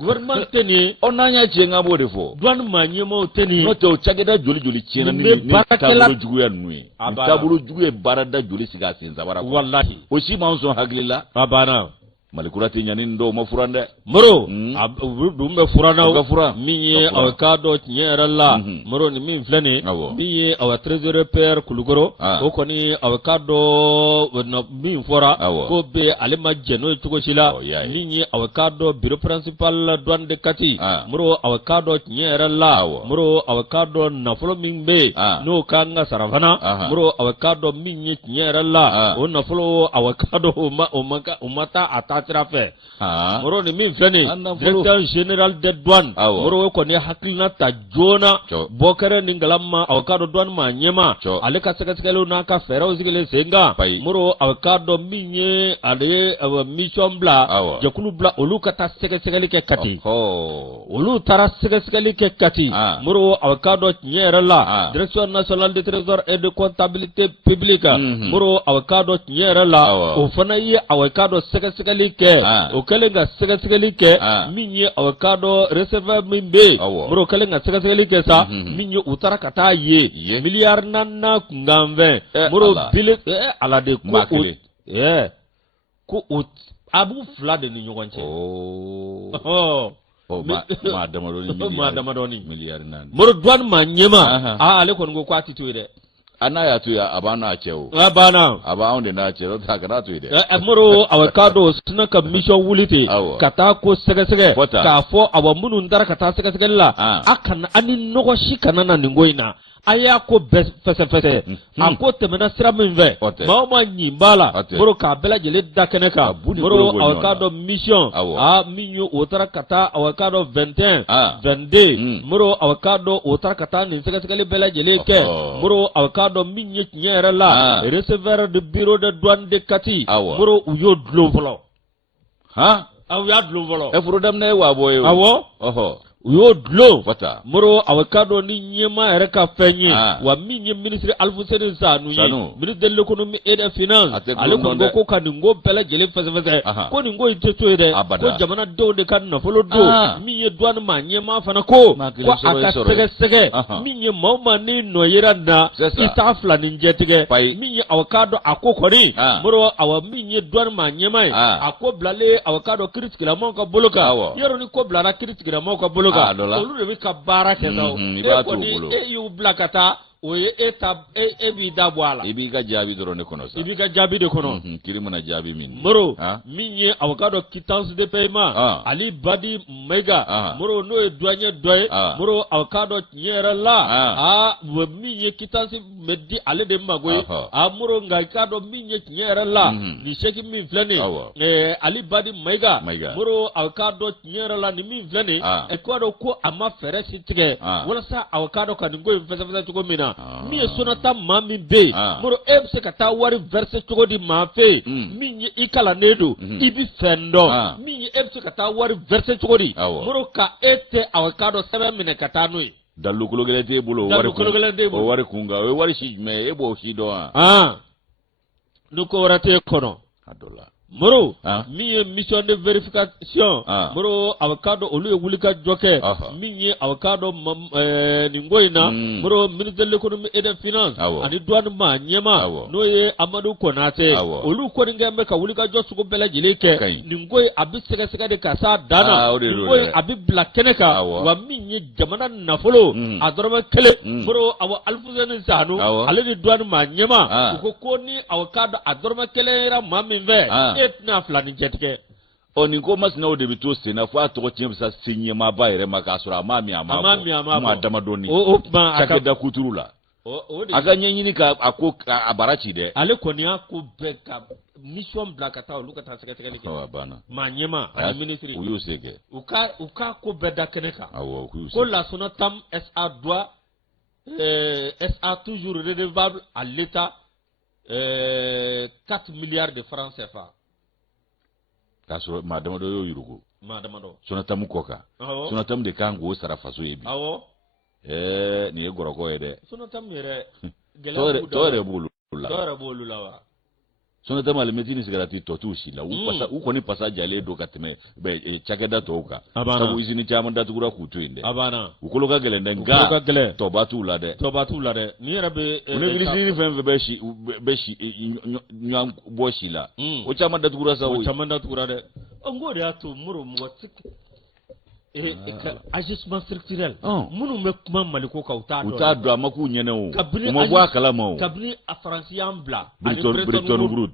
gouvernement tɛ nin ye n'an y'a tiɲɛ k'an b'o de fɔ douane maa ɲɛmaaw tɛ nin ye n'o tɛ o cakɛda joli tiɲɛna ni taabolo juguya ninnu ye ni taabolo jugu ye baarada joli sigi a sen sabara wallahi o si m'anw sɔn hakili la a banna Malikura tɛ ɲani nin dɔw ma furan dɛ Moro olu dun bɛ furan na min ye aw k'a dɔn tiɲɛ yɛrɛ la Moro ni min filɛ nin min ye aw trésorier PR Kulukɔrɔ o kɔni aw k'a dɔn min fɔra ko bɛ ale ma jɛ n'o ye cogo si la min ye aw k'a dɔn bureau principal douane de Kati Moro aw k'a dɔn tiɲɛ yɛrɛ la Moro aw k'a dɔn nafolo min bɛ yen n'o kan ka sara fana Moro aw k'a dɔn min ye tiɲɛ yɛrɛ la o nafolo aw k'a dɔn o ma taa a ta sira fɛ moro ni min filɛ nin directeur général des douanes moro kɔni hakilina ta joona bɔkɛrɛ ni galama aw ka dɔn douane ma ɲɛma ale ka sɛgɛsɛgɛliw n'a ka fɛɛrɛw sigilen sen kan moro aw ka dɔn min ye ale ye mission bila jɛkulu bila olu ka taa sɛgɛsɛgɛli kɛ Kati olu taara sɛgɛsɛgɛli kɛ Kati moro aw ka dɔn tiɲɛ yɛrɛ la direction nationale de trésor et de comptabilité publique moro aw ka dɔn tiɲɛ yɛrɛ la o fana ye aw ka dɔn sɛgɛsɛgɛli kɛ o kɛlen ka sɛgɛsɛgɛli kɛ min ye aw ka dɔn receveur min bɛ moro kɛlen ka sɛgɛsɛgɛli kɛ sa min ye u taara ka taa ye miliyari 4 kunkanfɛn moro bile ala de ko o abu fila de ni ɲɔgɔn cɛ maa damadɔni miliyari 4 moro douane ma ɲɛma ale kɔni ko a tɛ to ye dɛ n'a y'a to yen a b'a n'a cɛ o a banna a b'anw de n'a cɛ o t'a ka n'a to yen dɛ moro aw ka dɔn sinna ka mission wuli ten ka taa ko sɛgɛsɛgɛ k'a fɔ aw minnu taara ka taa sɛgɛsɛgɛli la a kana ani nɔgɔ si kana na nin ko in na a y'a ko bɛɛ fɛsɛfɛsɛ a ko tɛmɛna sira min fɛ maa ma ɲi b'a la moro k'a bɛɛ lajɛlen da kɛnɛ kan moro aw ka dɔn mission min ye o taara ka taa aw ka dɔn 21 22 moro aw ka dɔn o taara ka taa nin sɛgɛsɛgɛli bɛɛ lajɛlen kɛ moro aw ka dɔn min ye tiɲɛ yɛrɛ la receveur de bureau de douane de Kati moro u y'o dulon fɔlɔ aw y'a dulon fɔlɔ foro daminɛ ye waa bɔ ye awɔ u y'o dulon moro aw ka dɔn ni ɲɛma yɛrɛ ka fɛn ye wa min ye ministre Alfuseni Sanu ye ministre de l'économie et des finances ale kɔni ko ka nin ko bɛɛ lajɛlen fɛsɛfɛsɛ ko nin ko in tɛ to ye dɛ ko jamanadenw de ka nafolo don min ye douane ma ɲɛma fana ko a ka sɛgɛsɛgɛ min ye maa o maa ni nɔ yera na i t'a fila ni jɛ tigɛ min ye aw ka dɔn a ko kɔni moro aw min ye douane ma ɲɛma ye a ko bilalen aw ka dɔn kiiritigilamaw ka bolo kan yɔrɔ ni ko bilara kiiritigilamaw ka bolo olu de bɛ ka baara kɛ e kɔni e y'u bila ka taa o ye e b'i da bɔ a la i b'i ka jaabi dɔrɔn de kɔnɔ sa i b'i ka jaabi de kɔnɔ kiri mana jaabi min moro min ye aw ka dɔn quittance de paiement Ali Badi Maïga moro n'o ye douanier dɔ ye moro aw ka dɔn tiɲɛ yɛrɛ la min ye quittance bɛ di ale de ma koyi moro nka i ka dɔn min ye tiɲɛ yɛrɛ la nin chèque min filɛ nin Ali Badi Maïga moro aw ka dɔn tiɲɛ yɛrɛ la nin min filɛ nin e k'a dɔn ko a ma fɛɛrɛ si tigɛ walasa aw ka dɔn ka nin ko in fɛsɛfɛsɛ cogo min na min ye Sonata maa min bɛ yen moro e bɛ se ka taa wari verser cogo di maa fɛ min ye i kalannen don i bɛ fɛn dɔn min ye e bɛ se ka taa wari verser cogo di moro ka e tɛ aw ka dɔn sɛbɛn minɛ ka taa n'o ye dalu kologɛlɛn t'e bolo o wari kun kan o ye wari si jumɛn ye e b'o si dɔn wa ni ko wɛrɛ t'e kɔnɔ a dɔ la moro min ye mission de vérification moro aw ka dɔn olu ye wuli ka jɔ kɛ min ye aw ka dɔn nin ko in na moro ministre de l'économie et des finances ani douane ma ɲɛma n'o ye Amadu Konate olu kɔni kɛ bɛ ka wuli ka jɔ sugu bɛɛ lajɛlen kɛ nin ko in a bɛ sɛgɛsɛgɛ de ka s'a dan na nin ko in a bɛ bila kɛnɛ kan wa min ye jamana nafolo a dɔrɔmɛ 1 moro aw Alfuseni Sanu ale ni douane ma ɲɛma u ko ni aw ka dɔn a dɔrɔmɛ 1 yera maa min fɛ tɛna fila ni jɛ tigɛ nin ko masinaw de bɛ to sen na fo a tɔgɔ tiɲɛ bɛ se se ɲɛmaaba yɛrɛ ma k'a sɔrɔ a m'a min a m'a damadɔni cakɛda kuturu la a ka ɲɛɲini ka a ko a bara ci dɛ ale kɔni y'a ko bɛɛ ka mission bila ka taa olu ka taa sɛgɛsɛgɛli kɛ maa ɲɛma ani ministre u y'o se kɛ u ka ko bɛɛ da kɛnɛ kan ko la Sonatam SA doit SA toujours redevable à l'État 4 milliards de francs CFA. K'a sɔrɔ maa damadɔ y'o yurugu maa damadɔ Sonatamu kɔ kan Sonatamu de kan k'o sara faso ye bi nin ye gɔrɔkɔ ye dɛ Sonatamu yɛrɛ tɔ yɛrɛ b'olu la wa Sonatamu alimɛti ni sigarati tɔ t'u si la u kɔni pasa jalen don ka tɛmɛ cakɛda tɔw kan sabu usine caman datugura k'u to yen dɛ u kolo ka gɛlɛn dɛ nka tɔba t'u la dɛ ni yɛrɛ bɛ minisiri fɛn fɛn bɛ si ɲɔgɔn bɔ si la o caman datugura sa o caman datugura dɛ n k'o de y'a to moro mɔgɔ agissement structurel minnu bɛ kuma Mali ko kan u t'a dɔn a ma k'u ɲɛnɛ o u ma bɔ a kalama o kabini a Faransi y'an bila Bretton Woods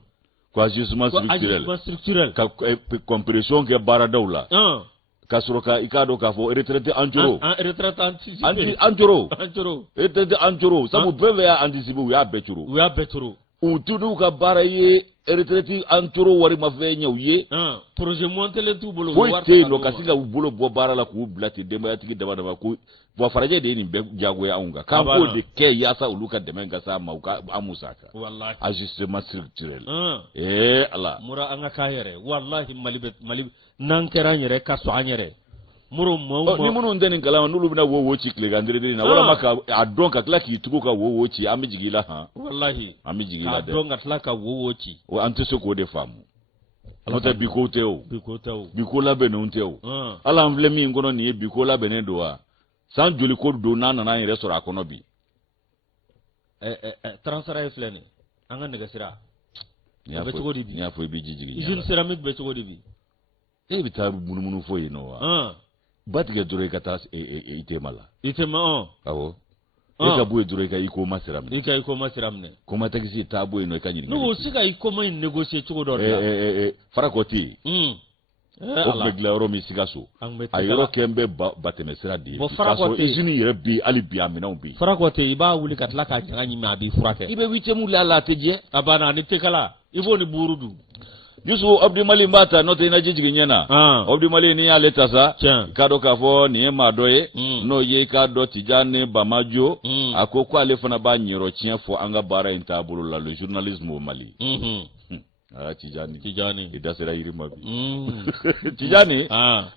ko agissement structurel ka compression kɛ baaradaw la ka sɔrɔ ka i k'a dɔn k'a fɔ retraité an coro retraité an coro sabu bɛɛ bɛ y'a anticiper u y'a bɛɛ coro u t'u ka baara ye retraite antoro wari ma fe nya uye projet monter tout bolo warta no kasinga bolo bo bara la ku blati de ma tigi daba daba ku bo faraje de ni be jago ya unga kan ko de ke ya sa uluka de men ga sa ma ka amusaka wallahi ajustement structurel ala mura anga kayere wallahi malib nan keranyere ka so anyere muro mo ni munu ndeni kala nulu bina wo ci kle gandire na wala maka adon ka klaki tuko ka wo ci amijigila ha wallahi amijigila de adon ka klaka wo ci o antese ko de famu alota bikote o bikola benonte o ala amvle mi ngono ni bikola benendo wa san joli ko do na yere soro akono bi transfert flene anga negasira be to di bi nya fo bi jijigi usine céramique be to di bi bi ta munumunu fo yino wa batige dure ka tas itema awo eka buye dure ka iko masiramne kuma taxi ta buye no ka nyini no sika iko ma négocier to do farakoti o begla ro mi sika so ayoro kembe bateme sira di kaso izini yere bi ali bi amina bi farakoti iba wuli katla ka nyanyi ma bi furake ibe witemu la teje abana ni tekala ibo ni burudu Yusu Abdi Mali mbata note ina jijigi nyena Abdi Mali ni ya leta sa kado kafo ni ma doye no ye kado Tijani Bamajo akoko alefana ba nyiro chien fo anga bara intabulu la le journalisme au Mali Tijani ida sera irima bi Tijani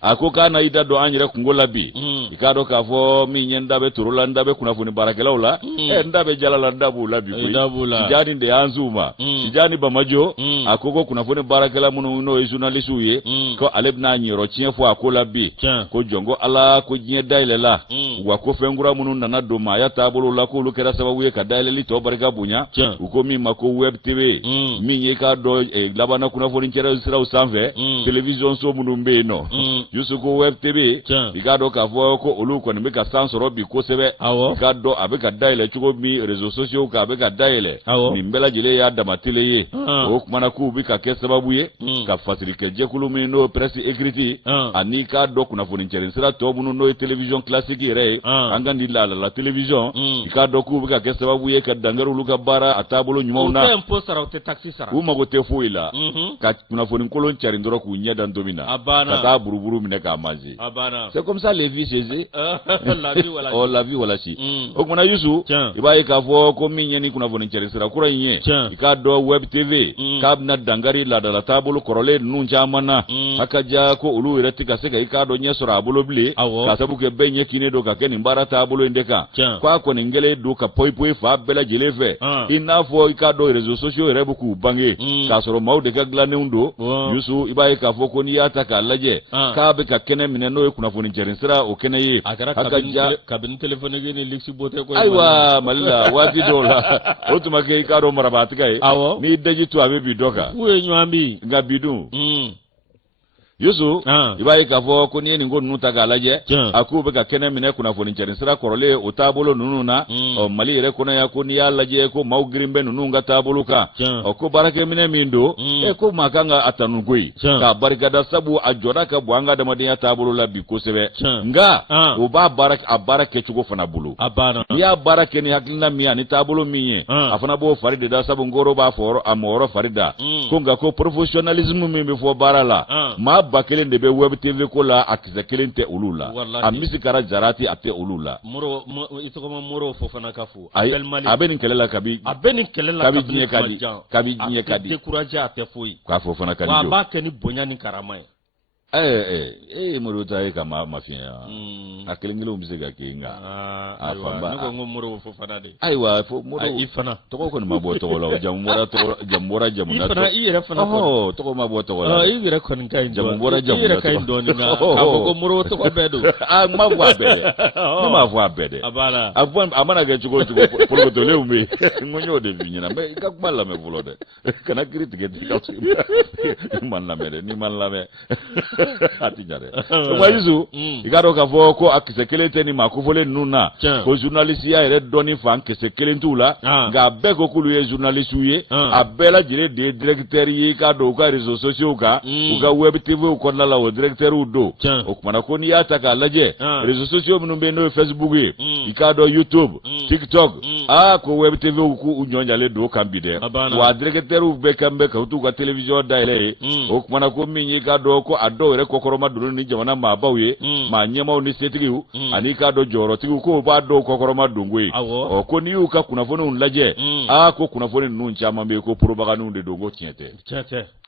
akoka na ida do anyire kungola bi ikado kafo mi nyenda be turula ndabe kuna funi barakela ula ndabe jalala ndabu la bi Tijani de anzuma Tijani Bamajo akoko kuna funi barakela munu no journaliste uye ko alebna nyiro chien fo akola bi ko jongo ala ko nyi daile la wa ko fengura munu nana do ma ya tabulu la ko lukera sababu ye ka daile li to barka bunya uko mi mako web tv mi ye ka do labana kuna fo nkera sira usanve television so munu mbe no yusuko web tv igado ka fo ko olu ko ni ka sansoro bi ko sebe igado abeka daile chugo mi réseaux sociaux ka abeka daile ni mbela jile ya damatile ye o kumana ku bi ka ke sababu ye ka faciliter jekulu mi no presse écrite ani ka do kuna fo nkera sira to munu no television classique re angandi la television igado ku bi ka ke sababu ye ka dangaru luka bara atabolo nyuma na impost sara o te taxi sara uma go te fo ila ka kuna fo nkolon chari ndoro ku nyeda ndomina ka buruburu mine ka mazi c'est comme ça les vies chez la vie wala si o kuna yusu ibaye ka fo ko minyeni kuna fo nchari sira kura nye ikado web tv kabna dangari la dala tabulu korole nunja mana akaja ko ulu ireti ka seka ikado nyesora abulo bile ka sabu ke benye kinedo ka keni mbara tabulu indeka kwa ko ningele do ka poi fa bela jelefe inafo ikado réseaux sociaux rebuku bange ka soro maude ka glane undo yusu ibaye ka fo ko ni ata ka laje ka be ka kene mineno kuna fo nchari sira o kene ye akaja kabin telephone ni lixi bote ko aywa malla wa vidola otuma ke ikado marabatika ni deji tu abe bidoka uwe nyambi ngabidu yusu ibaye ka fo ko ni ngo nuta ga laje akube ka kene mine kuna fo nchari sira korole o tabolo nununa o mali re kuna ya ko ni ya laje ko maugrimbe nununga tabuluka o ko barake mine mindo ko makanga atanugoi ka barikada sabu ajora ka buanga da madiya tabulu la bi ko sebe nga o ba barake chugo fana bulu ya barake ni hakina miya ni tabulu miye afana bo faride da sabu ngoro ba foro amoro farida ko nga ko professionalism mi be fo barala ma bakelen de be web tv ko la akiza kelente ulula amisi kara jarati ate ulula muro itoko muro fo fana kafu abenin kelela kabi nye kadi décourager ate foi kwa fo fana kadi wa ba keni bonya ni karama muro tae kama mafia akelengelo mzega kinga afamba ngo muro fo fana de aiwa fo muro ifana toko ko mabo to la jamura jamuna ifana ire fana ko toko mabo to la ire ko nkai jamura jamuna kai ndoni na aboko muro to ko bedo mavo abede mavo abede abala avon amana ga chugo polo to le umi ngonyo de vinyina me ikakmala me volode kana critique de man la me ni man la me atijare so wayizu igaro ka fo ko akisekelete ni makufole nuna ko journaliste ya ere doni fan kisekelentu la ga be ko kulu ye journaliste ye abela jire de directeur ye ka do ka réseaux sociaux ka uga web tv ko la o directeur udo o kuma ko ni ata ka laje réseaux sociaux munumbe no Facebook ye ikado YouTube TikTok ko web tv ku unyonjale do kambide wa directeur be kambe ka utu ka television daile o kuma ko minyi ka do ko ado re kokoroma do ni jamana ma bawye ma nyema ni setigi ani ka do joro tigi ko ba do kokoroma dungwe o ko ni u ka kuna fonu unlaje ko kuna fonu nun chama be ko propaganda nun de dogo tiente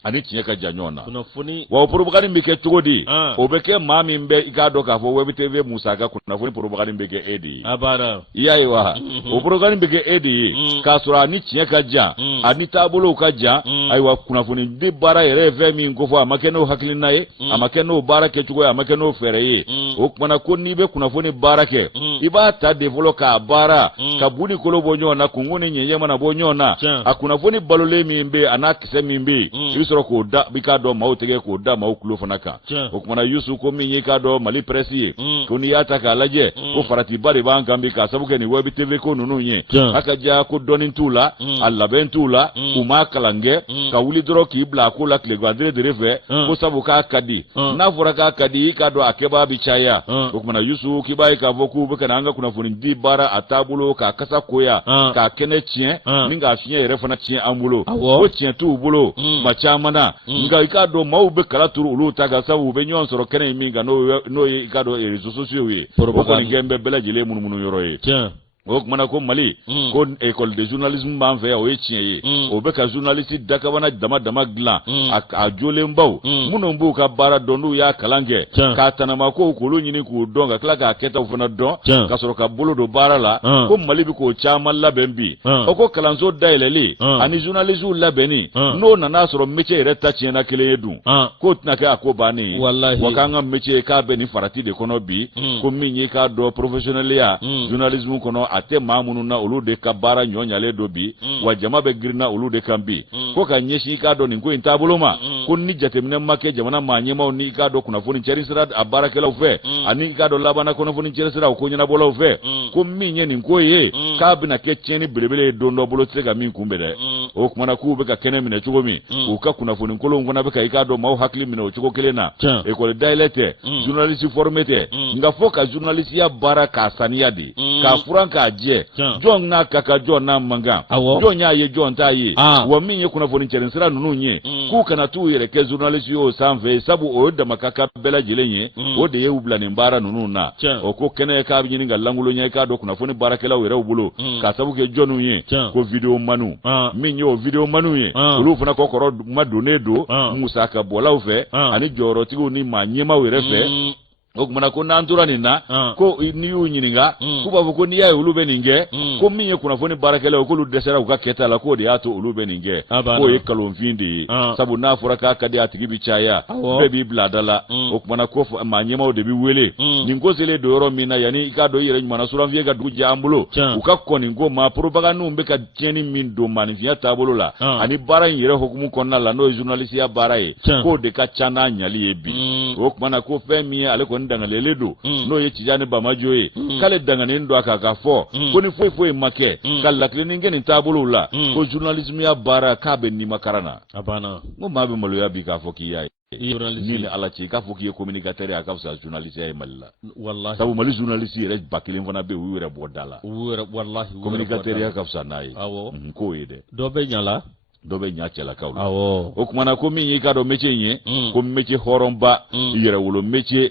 ani tinya ka janyona kuna foni wa propaganda mbike tugodi o be ke mami mbe ka do ka fo web tv musa ka kuna foni propaganda mbike edi abara iyaiwa o propaganda mbike edi ka sura ni tinya ka ja ani tabolo ka ja aiwa kuna foni di bara yere fe mi ngofo amakeno hakilina ye amakeno bara ke tugo amakeno fere ye o kuma ko ni be kuna foni bara ke iba ta develop ka bara ka buni kolo bonyo na kunguni nyenye mana bonyo na akuna foni balole mi mbe anakise mi mbe isoro ko da bika do mautege ko da maukulo fanaka o kuma yusu ko mi ka do mali presi ko ni yata ka laje ko farati bari ban gambi ka sabuke ni webi tv ko nunu nye aka ja ko donin tula alla ben tula kuma kalange ka wuli dro ki bla ko la kle gwadre de reve ko sabuka kadi na fura ka kadi ka do akeba bichaya ko kuma yusu ki bai ka voku bika nanga kuna funi di bara atabulo ka kasa koya ka kene chien minga chien refana chien ambulo ko chien tu bulo machamana nga ikado maube kala turu ulu taga sabu be nyon soro kene minga no ikado rezo sosio wi ko ni gembe bela jile mununu yoroye o kuma ko mali ko école de journalisme ban fe o etiye o be ka journaliste dakabana dama glan a jole mbaw muno mbu ka bara donu ya kalange ka tanama ko kolo nyini ku donga kala ka keta ufana don ka soro ka bolo do bara la ko mali bi ko chama labembi o ko kalanzo daileli ani journaliste labeni no na na soro métier reta tiena kele edu ko tinaka ko bani wakanga métier ka be ni farati de kono bi ko minyi ka do professionnel ya journalisme kono ate mamunu na olu de ka bara nyonyale dobi wa jama be girna olu de kambi ko ka nyeshi ka do ni ko intabuloma ko ni jatemne make jamana manyema ni ka do kuna foni cherisira abara kala ufe ani ka do labana kuna foni cherisira ko nyina bola ufe ko minye ni ko ye ka bina ke cheni belebele do ndo bolo tsega min kumbere o kuma na ku be ka kene mine chugomi o ka kuna foni kolo ngona be ka do mau hakli mine chugo kelena e ko dailete journaliste formete nga foka journaliste ya bara ka saniadi ka furanka je John na kaka John na manga John ya ye John ta ye wa minye kuna foni cherinsira nunu nye ku kana tu yere ke journalist yo sanve sabu o da makaka bela jilenye o de ye ubla ni mbara nunu na o ko kene ka bi ninga langulo nye ka do kuna foni barakela were ubulo ka sabu ke John nye ko video manu minye o video manu ye ulu funa ko koro madonedo musa ka bola ufe ani joro tigo ni manyema were fe okumana ko nantura nina ko ni unyininga kuba ko ni ya ulube ninge ko minye kuna foni barakela ko lu desera ko keta la ko de ato ulube ninge ko e kalonfindi sabu na furaka kadi atigi bichaya be bi bladala okumana ko manyema o de bi wele ningo zele do yoro mina yani ka do yere nyuma na sura viega du jambulo uka ko ningo ma propaganda umbe ka tieni min do manifia tabolo la ani bara yere hukumu konna la no journalist ya baraye ko de ka chana nyali ebi okumana ko femi ale ko dangalele do no ye tijani ba majoye kale dangane ndo aka ka fo ko ni foi make kala klini ngeni tabulu la ko journalism ya bara ka be ni makarana abana mo mabe malo ya bi ka fo ki yayi ni ala ci ka fo ki communicateur ya ka sa journaliste ya malla wallahi sabu mali journaliste re bakilin fana be wure bodala wure wallahi communicateur ya ka sa nayi awo ko yede do be nyala dobe nyache la kawlu o kuma na ko min yi ka do métier nye ko métier horomba yere wolo métier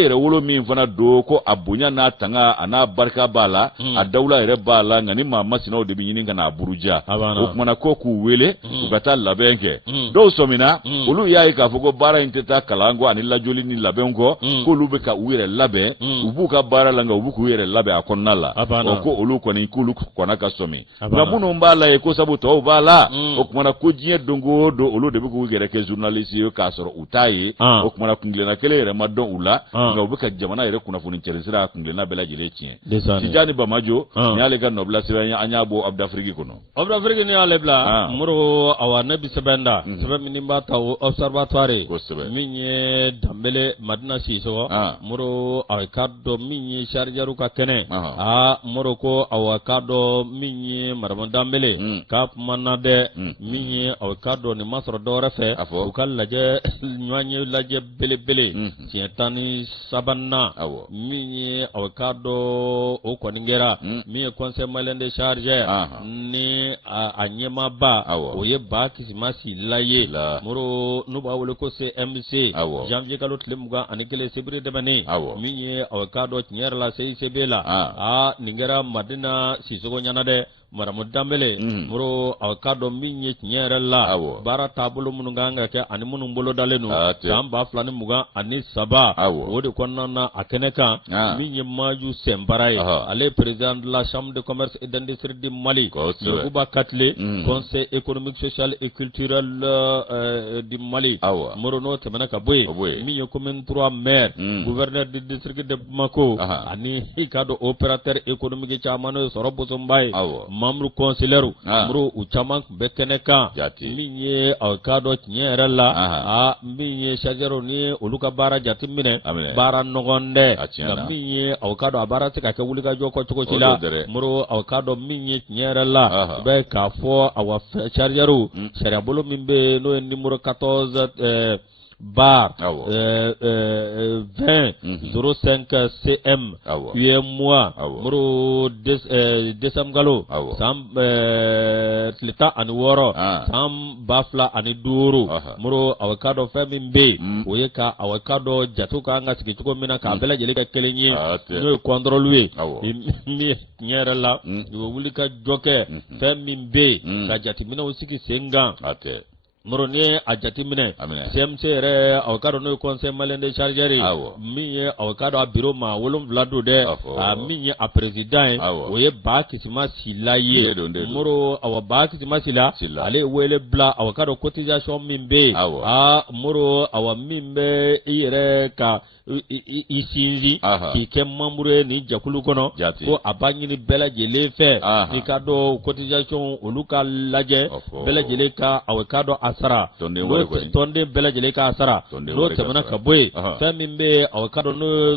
yere wolo min fana do ko abunya na tanga ana barka bala a dawla yere bala ngani mama sino de binyini ngana buruja o kuma na ko ku wele ugata labenke do somina ulu yayi ka fogo bara inteta kalango ani la joli ni labenko ko lube ka wire labe ubuka bara langa ubuku wire labe akonnala o ko ulu ko ni kulu ko na ka somi na bunu mbala e ko sabu to bala kumana ko jiye dongo do olo de bugu gere ke journaliste yo ka soro utaye o kumana kunglena kele re madon ula nga ubuka jamana yere kuna funi cherisira kunglena bela jile chien tijani ba majo ni ale ga nobla sebe anya bo abda afriki kono abda afriki ni ale bla muro awa nabi sebenda sebe minimba ta observatoire minye dambele madina siso muro awakado minye charjaru ka kene muro ko awakado minye marama dambele kap manade min ye aw ka dɔn nin ma sɔrɔ dɔwɛrɛ fɛ u ka lajɛ ɲɔgɔn ye lajɛ belebele tiɲɛ 13 min ye aw ka dɔn o kɔni kɛra min ye conseil malien de charge ni a ɲɛmaaba o ye Ba Kisimasi Laye moro n'u b'a wele ko CMC janvier kalo tile 21 février dɛmɛnen min ye aw ka dɔn tiɲɛ yɛrɛ la CICB la nin kɛra Madina Sisoko ɲana dɛ Maramu Dambele moro aw ka dɔn min ye tiɲɛ yɛrɛ la baara taabolo minnu kan ka kɛ ani minnu bolo dalen don san 2023 o de kɔnɔna na a kɛnɛ kan min ye Maju Sɛnbara ye ale est président de la chambre de commerce et d'industrie du Mali Yakuba Katile conseil économique social et culturel du Mali moro no tɛmɛna ka bɔ yen min ye commune 3 maire gouverneur du district de Bamako ani i ka dɔn opérateur économique caman n'o ye Sɔrɔ Bosonba ye membre conseillers muru u caman bɛ kɛnɛ kan min ye aw ka dɔn tiɲɛ yɛrɛ la min ye chargeur ni olu ka baara jate minɛ baara nɔgɔn dɛ nka min ye aw ka dɔn a baara tɛ ka kɛ wulikajɔ kɔ cogo si la muru aw ka dɔn min ye tiɲɛ yɛrɛ la u bɛ k'a fɔ aw chargeur sariya bolo min bɛ n'o ye numéro 14 bar 20 05 CM UMOA muru décembre galo sam tlita ani woro sam bafla ani duru muru awakado fɛn be o ye ka awakado jatu ka nga sigi cogo mina ka bela jeli ka kelenye no contrôle ye mi nyere la do wuli ka joke fɛn min be ka jati mina o sigi senga moro ni a jati minɛ CMC yɛrɛ awakado no conseil malien de chargeur min ye awakado a bureau ma 7 do dɛ min ye a président ye o ye Ba Kisimasi Laye moro awa Ba Kisimasi la ale wele bila awakado cotisation min be moro awa min be i yɛrɛ ka i sinzi k'i kɛ membre ni jakulu kɔnɔ ko a b'a ɲini bɛɛ lajɛlen fɛ i ka dɔn cotisation olu ka lajɛ bɛɛ lajɛlen ka awakado asara tɔnden bɛɛ lajɛlen ka asara n'o tɛmɛna ka bɔ yen fɛn min bɛ awakado n'o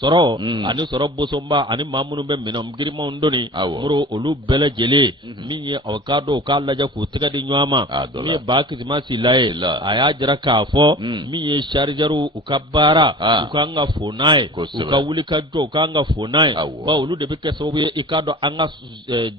sɔrɔ ani sɔrɔ bosonba ani maa minnu bɛ minɛn girimanw doni muru olu bɛɛ lajɛlen min ye awakado k'a lajɛ k'u tɛgɛ di ɲɔgɔn ma min ye Ba Kisimasi Laye a y'a jira k'a fɔ min ye chargeur u ka baara u kan ka fo n'a ye u ka wuli ka jɔ u kan ka fo n'a ye bawo olu de bɛ kɛ sababu ye i ka dɔn an ka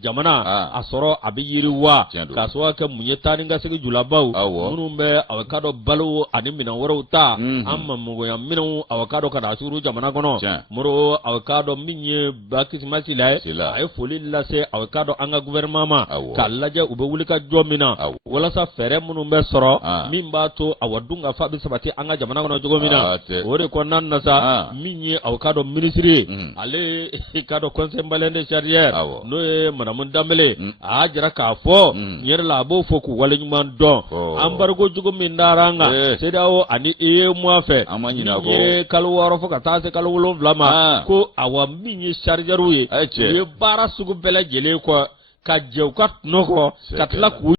jamana a sɔrɔ a bɛ yiriwa k'a sababu kɛ mun ye taa ni ka segin julabaw minnu bɛ awakado balo ani minɛn wɛrɛw ta an ma mɔgɔya minɛnw awakado ka na suru jamana kɔnɔ moro awakado min ye Ba Kisimasi Laye a ye foli lase awakado an ka gouvernement ma k'a lajɛ u bɛ wuli ka jɔ min na walasa fɛɛrɛ minnu bɛ sɔrɔ min b'a to awa dun ka fa bɛ sabati an ka jamana kɔnɔ cogo min na o de kɔnɔna na sa min ye awakado ministre ale ka dɔn conseil malien de chargeur n'o ye Maramu Dambele a y'a jira k'a fɔ yɛrɛ la a b'o fɔ k'u waleɲuman dɔn embargo jugu min dara an kan CEDEAO ani UEMOA fɛ min ye kalo 6 fo ka taa se kalo 7 ma ko awa min ye chargeur ye u ye baara sugu bɛɛ lajɛlen kɔ ka jɛ u ka tunɔ kɔ ka tila k'u